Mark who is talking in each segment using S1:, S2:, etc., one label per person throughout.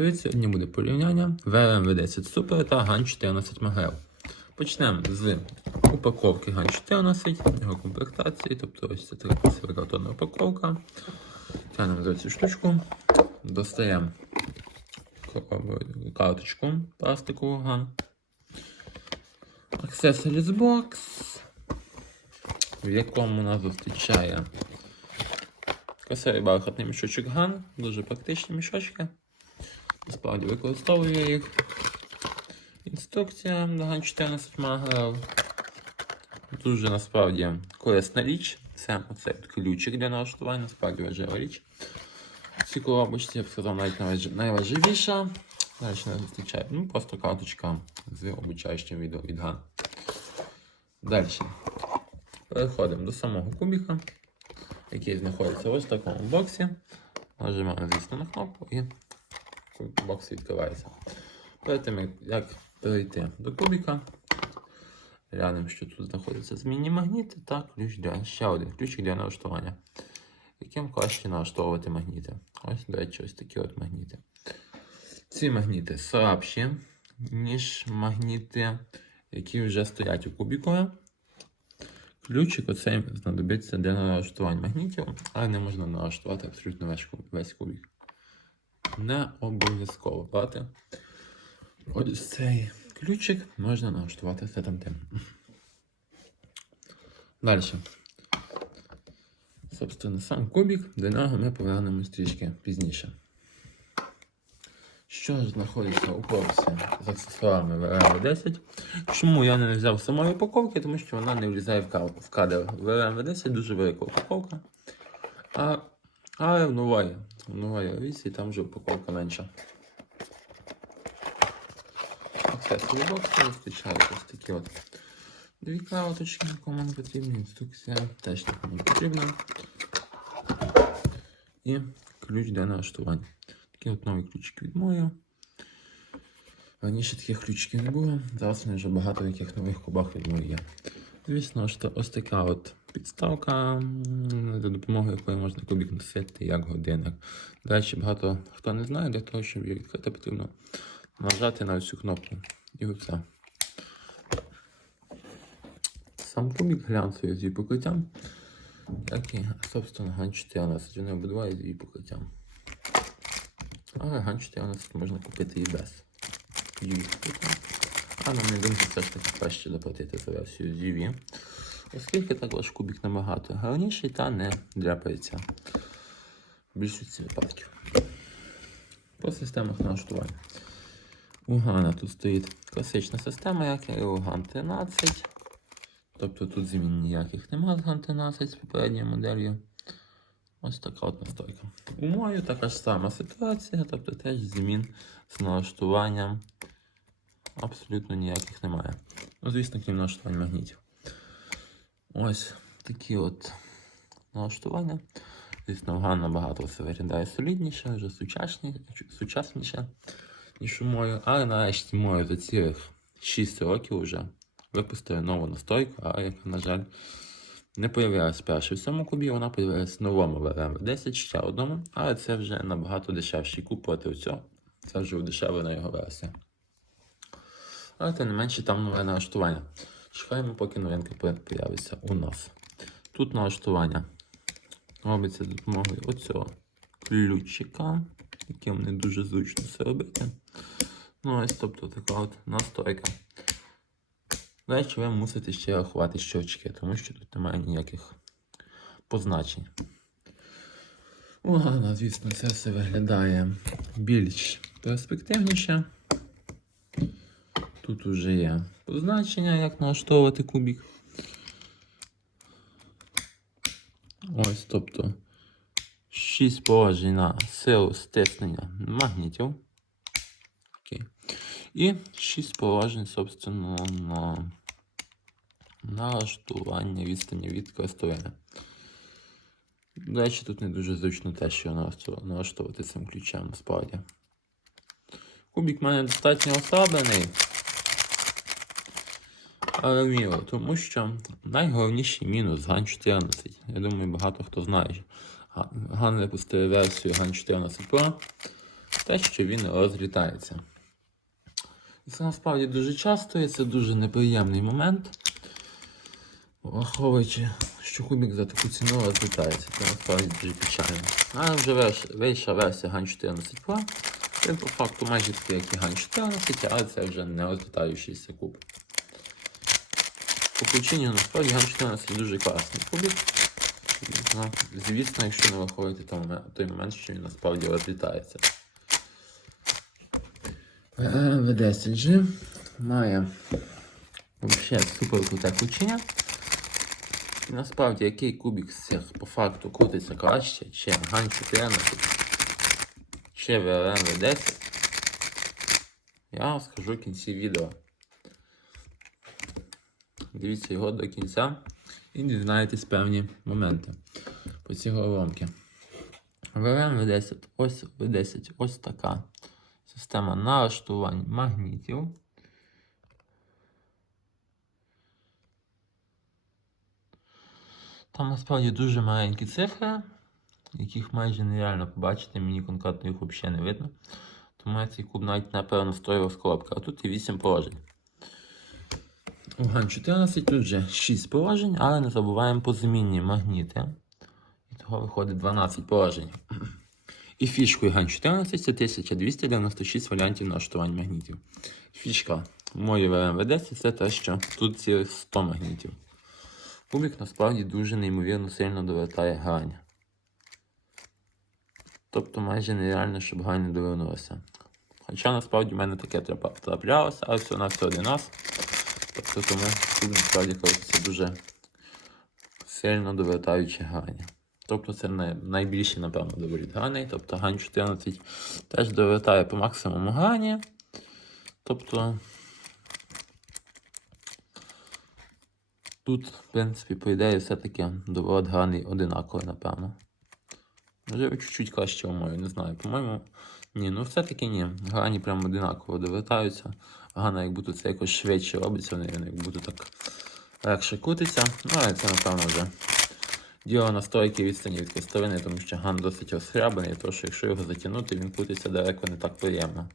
S1: привіт! Сьогодні буде порівняння VMV 10 Super та GAN 14 МГЛ. Почнемо з упаковки GAN 14, його комплектації, тобто ось це така силикатонна упаковка. Тянемо за цю штучку, достаємо карточку пластикову GAN. Accessories Box, в якому нас зустрічає Красивий бархатний мішочок Ган, дуже практичні мішочки. Насправді використовую їх. Інструкція Ган 14 маграв. Дуже насправді корисна річ. Це оцей ключик для налаштування, насправді важлива річ. Ці коробочці, я б сказав, навіть найважливіша. Далі не зустрічає. Ну, просто карточка з обучаючим відео від Ган. Далі. Переходимо до самого кубіка який знаходиться ось в такому боксі. Нажимаємо, звісно, на кнопку і бокс відкривається. Перед тим, як- перейти до кубіка, глянемо, що тут знаходяться змінні магніти та ключ для ще один ключик для налаштування. Яким краще налаштовувати магніти. Ось, до речі, ось такі от магніти. Ці магніти слабші, ніж магніти, які вже стоять у кубікові. Ключик оцей знадобиться для налаштування магнітів, але не можна налаштувати абсолютно весь, куб- весь кубик. Не обов'язково брати. Ось цей ключик можна налаштувати все там тим. Далі. Собственно, сам кубик, до нього ми повернемось трішки пізніше. Що ж знаходиться у коробці з аксесуарами VRM 10 Чому я не взяв самої упаковки? Тому що вона не влізає в кадр. VRM 10 дуже велика упаковка. А, але в нової, в нової вісі там вже упаковка менша. Accessory box зустрічають ось такі от дві карточки, кому не потрібна, інструкція теж нікому не потрібна. І ключ для налаштування. Такий от новий ключик від Moyo. Раніше таких ключиків не було, зараз вони вже багато яких нових кубах від Moyo є. Звісно то ось така от підставка, за допомогою якої можна кубик носити як годинник. До речі, багато хто не знає, для того, щоб її відкрити, потрібно нажати на цю кнопку. І все. Сам кубик глянцевий з її покриттям, як і, собственно, ган 14. Вони обидва з її покриттям. Але ган 14 можна купити і без UV. А на мою думку, все ж таки краще заплатити за версію з UV. Оскільки також кубик набагато гарніший та не дряпається в більшості випадків. По системах налаштування. У Гана тут стоїть класична система, як і у GAN 13. Тобто тут змін ніяких нема з GAN 13 з попередньою моделлю. Ось така от настройка. У мою така ж сама ситуація, тобто теж змін з налаштуванням абсолютно ніяких немає. Ну, звісно, крім налаштувань магнітів. Ось такі от налаштування. Звісно, GAN набагато все виглядає солідніше, вже сучасніше, ніж у мою. Але нарешті мою за цілих 6 років вже випустили нову настойку, а яка, на жаль, не появилась першою в цьому кубі, вона появилась в новому VRM 10 ще одному, але це вже набагато дешевший куб проти цього. Це вже удешевлена його версія. Але тим не менше там нове налаштування. Чекаємо, поки новинка по- появиться у нас. Тут налаштування робиться за допомогою оцього ключика, яким не дуже зручно все робити. Ну, ось тобто така от настройка. До ви мусите ще рахувати щочки, тому що тут немає ніяких позначень. Ладно, звісно, це все виглядає більш перспективніше. Тут уже є позначення, як налаштовувати кубик. Ось, тобто 6 положень на силу стиснення магнітів. Окей. І 6 положень, собственно, на налаштування відстані від користування. До речі, тут не дуже зручно те, що налашту- налаштовувати цим ключем насправді. Кубик в мене достатньо ослаблений. Але вміло, тому що найголовніший мінус GAN 14. Я думаю, багато хто знає. що Га- версію GAN 14 Pro. те, що він розлітається. І це насправді дуже часто, і це дуже неприємний момент. Враховуючи, що кубик за таку ціну розлітається, це насправді дуже печально. А вже вийшла версія GAN 14 Pro. Це по факту майже такий, як і GAN 14, але це вже не розлітаючийся куб. По причині насправді GAN 14 дуже класний кубик. Ну, звісно, якщо не той момент, той момент, що він насправді розлітається. V10G має взагалі супер круте включення. І насправді який кубик з цих по факту крутиться краще, чи GAN 14, чи VRM V10, я вам скажу в кінці відео. Дивіться його до кінця і дізнаєтесь певні моменти по цій головоломки. VRM V10, ось V10, ось така система налаштувань магнітів. Там насправді дуже маленькі цифри, яких майже нереально побачити, мені конкретно їх взагалі не видно. Тому я цей куб навіть напевно строїв з коробки. А тут і 8 положень. У GAN 14 тут вже 6 положень, але не забуваємо по змінні магніти. І того виходить 12 положень. І фішкою GAN 14 це 1296 варіантів налаштувань магнітів. Фішка моєї VMV10 це те, що тут цілих 100 магнітів. Кубик насправді дуже неймовірно сильно довертає грань. Тобто майже нереально, щоб грань не довернулася. Хоча насправді в мене таке траплялося, але все на все один раз. Тобто тому кубик насправді крутиться дуже сильно довертаючи грані. Тобто це най- найбільший, напевно, доволіт граней. Тобто гань 14 теж довертає по максимуму грані. Тобто тут, в принципі, по ідеї, все-таки доворот граний одинаковий, напевно. Можливо, чуть-чуть краще умою, не знаю. По-моєму, ні, ну все-таки ні. Грані прямо одинаково довертаються. Гана, як будто це якось швидше робиться, вони як будто так легше крутиться. Ну, але це, напевно, вже діло настройки відстані від костовини, тому що ган досить розхрябаний, тому що якщо його затягнути, він крутиться далеко не так приємно.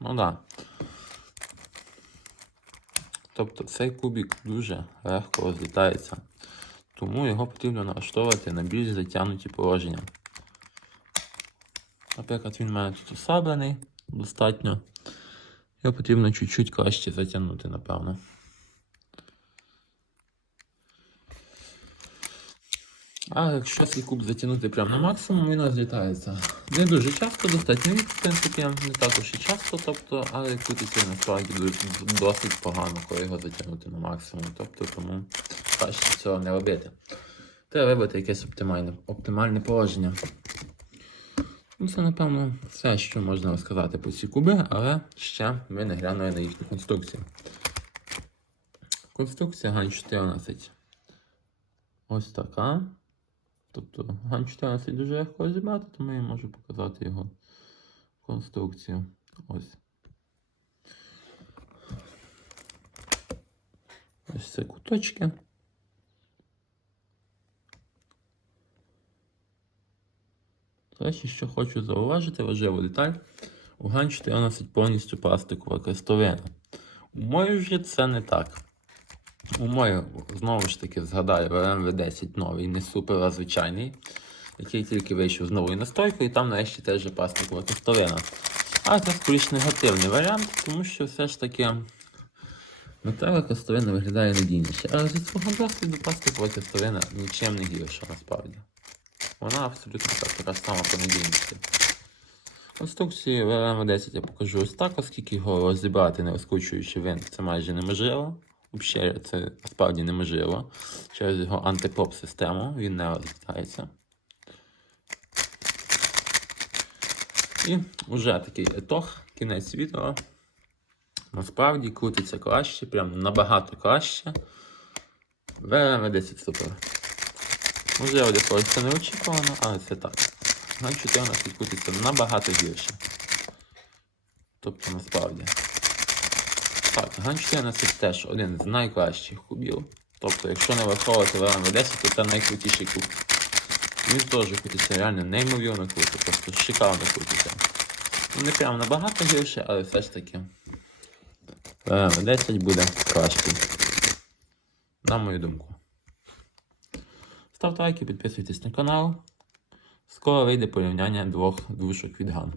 S1: Ну. Да. Тобто цей кубик дуже легко розлітається, тому його потрібно налаштовувати на більш затягнуті положення. Наприклад, він мене тут ослаблений достатньо. Його потрібно чуть-чуть краще затягнути, напевно. А якщо цей куб затягнути прямо на максимум, він розлітається. Не дуже часто, достатньо в принципі, не також і часто, тобто, але крутиться насправді досить погано, коли його затягнути на максимум. Тобто, тому краще цього не робити. Треба вибрати якесь оптимальне, оптимальне положення. Ну, це, напевно, все, що можна розказати про ці куби, але ще ми не глянули на їхню конструкцію. Конструкція GAN 14. Ось така. Тобто GAN 14 дуже легко розібрати, тому я можу показати його конструкцію. Ось. Ось це куточки. До що хочу зауважити, важливу деталь. У GAN 14 повністю пластикова крестовина. У мою вже це не так. У мою, знову ж таки, згадаю, ВМВ-10 новий, не супер, а звичайний, який тільки вийшов з новою настройкою, і там нарешті теж пластикова крестовина. А це скоріш негативний варіант, тому що все ж таки металова крестовина виглядає надійніше. Але зі свого досвіду пластикова крестовина нічим не гірша насправді. Вона абсолютно так, така сама по. Конструкцію ВРМ-10 я покажу ось так, оскільки його розібрати, не розкручуючи винт, це майже неможливо. Взагалі це справді неможливо. Через його антипоп систему він не розлітається. І вже такий етох, кінець відео. Насправді крутиться краще, прям набагато краще. ВРМ-10 супер. Можливо, для когось це неочікувано, але це так. Гран 4 у нас відкутиться набагато гірше. Тобто насправді. Так, Гран 4 у нас це теж один з найкращих кубів. Тобто, якщо не враховувати варіант 10, то це найкрутіший куб. Він теж крутиться реально неймовірно круто, просто шикарно крутиться. Ну, не прямо набагато гірше, але все ж таки. ВМ10 буде кращий. На мою думку. Ставте лайки, підписуйтесь на канал. Скоро вийде порівняння двох двушок від Ган.